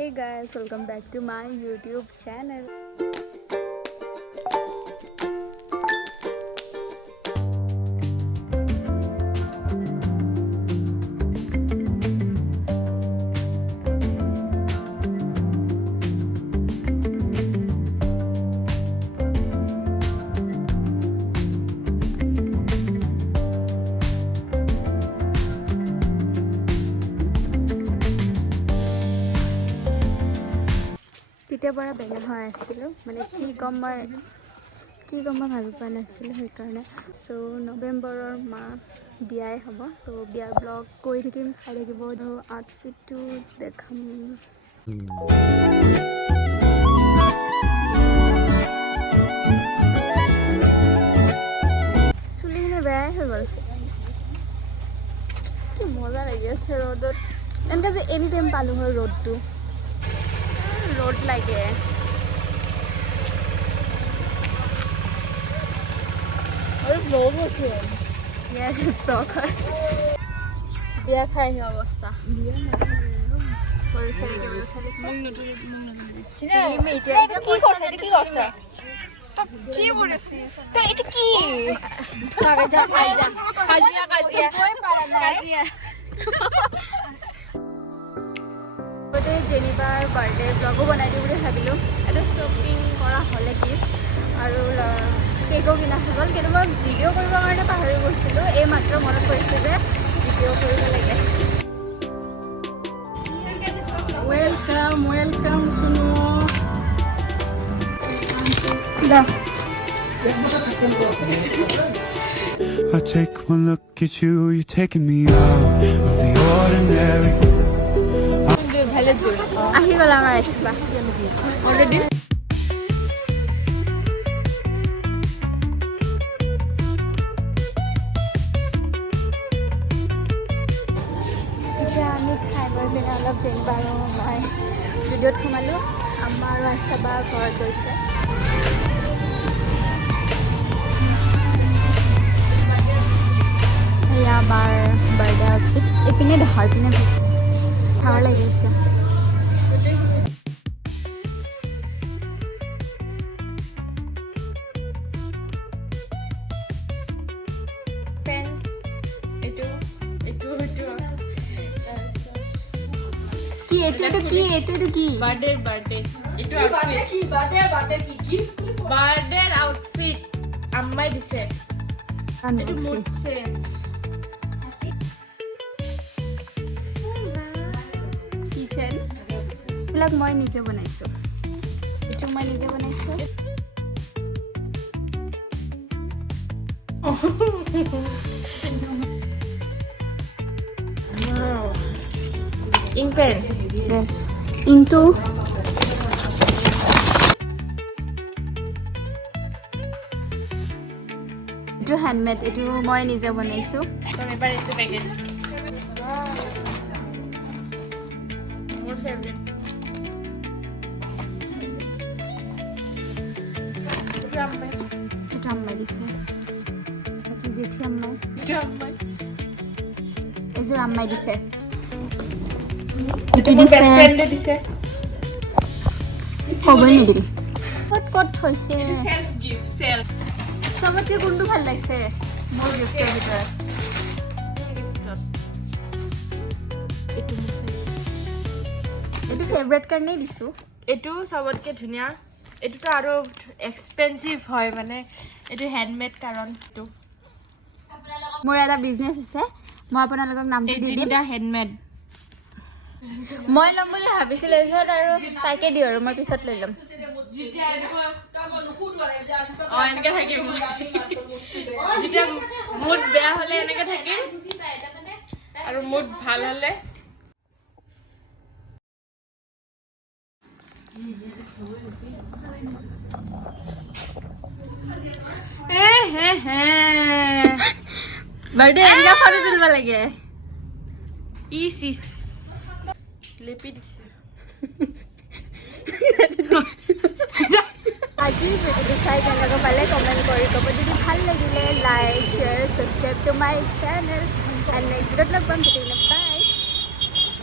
Hey guys, welcome back to my YouTube channel. তেতিয়াৰ পৰা বেয়া হৈ আছিলোঁ মানে কি ক'ম মই ভাবি পোৱা নাছিলোঁ সেইকাৰণে চ' নৱেম্বৰৰ বিয়াই হ'ব ত' বিয়াৰ ব্লগ কৰি থাকিম চাই থাকিব আৰু আউটফিটটো দেখাম চুলিখিনি বেয়াই হৈ গ'ল কি মজা লাগি আছে ৰ'দত এনেকৈ যে এনি টাইম পালোঁ হয় ৰ'দটো रोड लगे और ब्लॉग আছে यस ब्लॉग হয় বিয়া খাই হে অৱস্থা পরে সেরে কেবল উঠালেছে তুমি এটা কি করছ কি করছ তো কি করেছিস তো এটা কি কাজিয়া কই পারা নাই কাজিয়া जेनिबार बार्थडे ब्लगो बनाई दिওঁ বুলি ভাবিলোঁ এটা শ্বপিং কৰা হ'লে গিফ্ট আৰু কেকো কিনা হৈ গ'ল কিন্তু মই ভিডিঅ' কৰিবৰ কাৰণে পাহৰি গৈছিলোঁ এই মাত্ৰ মনত পৰিছে যে ভিডিঅ' কৰিব লাগে ৱেলকাম শুনো I take one look at you, you're taking me out of the ordinary. আহি গ'ল আমাৰ ৰাস্তা অলৰেডি এতিয়া আমি খাই বৈ পিনে অলপ যেনিবা আৰু মই জুডিঅ'ত সোমালোঁ আমাৰ ৰাস্তা বা ঘৰত গৈছে এয়া বাৰ বাৰ্থডে আউটফিট এইপিনে দেখাৰ পিনে ভাগৰ লাগি গৈছে বাৰ্থডে আউটফিট আম্মাই দিছে এটো মুড চেঞ্জ কিচেন এইবিলাক মই নিজে বনাইছোঁ এইটো মই নিজে বনাইছোঁ ইংক পেন yes into এইটো হ্যান্ডমেড এইটো মই নিজে বনাইছোঁ এবাৰ এইটো পেকেট মোৰ ফেভাৰিট এইটো আম্মাই দিছে এইটো জেঠি আম্মাই এইযোৰ আম্মাই দিছে এইটো বেষ্ট ফ্ৰেণ্ডে দিছে ক'বই নিদিল ক'ত থৈছে সেলফ গিফট সেলফ চবতকৈ কোনটো ভাল লাগিছে মোৰ গিফ্টৰ ভিতৰত এইটো ফেভৰেট কাৰণেই দিছোঁ এইটো চবতকৈ ধুনীয়া এইটোতো আৰু এক্সপেঞ্চিভ হয় মানে এইটো হেণ্ডমেড কাৰণ এইটো মোৰ এটা বিজনেছ আছে মই আপোনালোকক নামটো দি দিম হেণ্ডমেড মই ল'ম বুলি ভাবিছিলোঁ পিছত আৰু তাকে দিওঁ আৰু মই পিছত লৈ ল'ম এনেকৈ থাকিম যেতিয়া মুড বেয়া হ'লে এনেকৈ থাকিম আৰু মুড ভাল হ'লে বাৰ্থডে এনেকৈ ফটো তুলিব লাগে লেপি দিছে আজিৰ ভিডিঅ'টো চাই কেনেকুৱা পালে কমেণ্ট কৰি ক'ব যদি ভাল লাগিলে like share subscribe to my channel and next ভিডিঅ'ত লগ পাম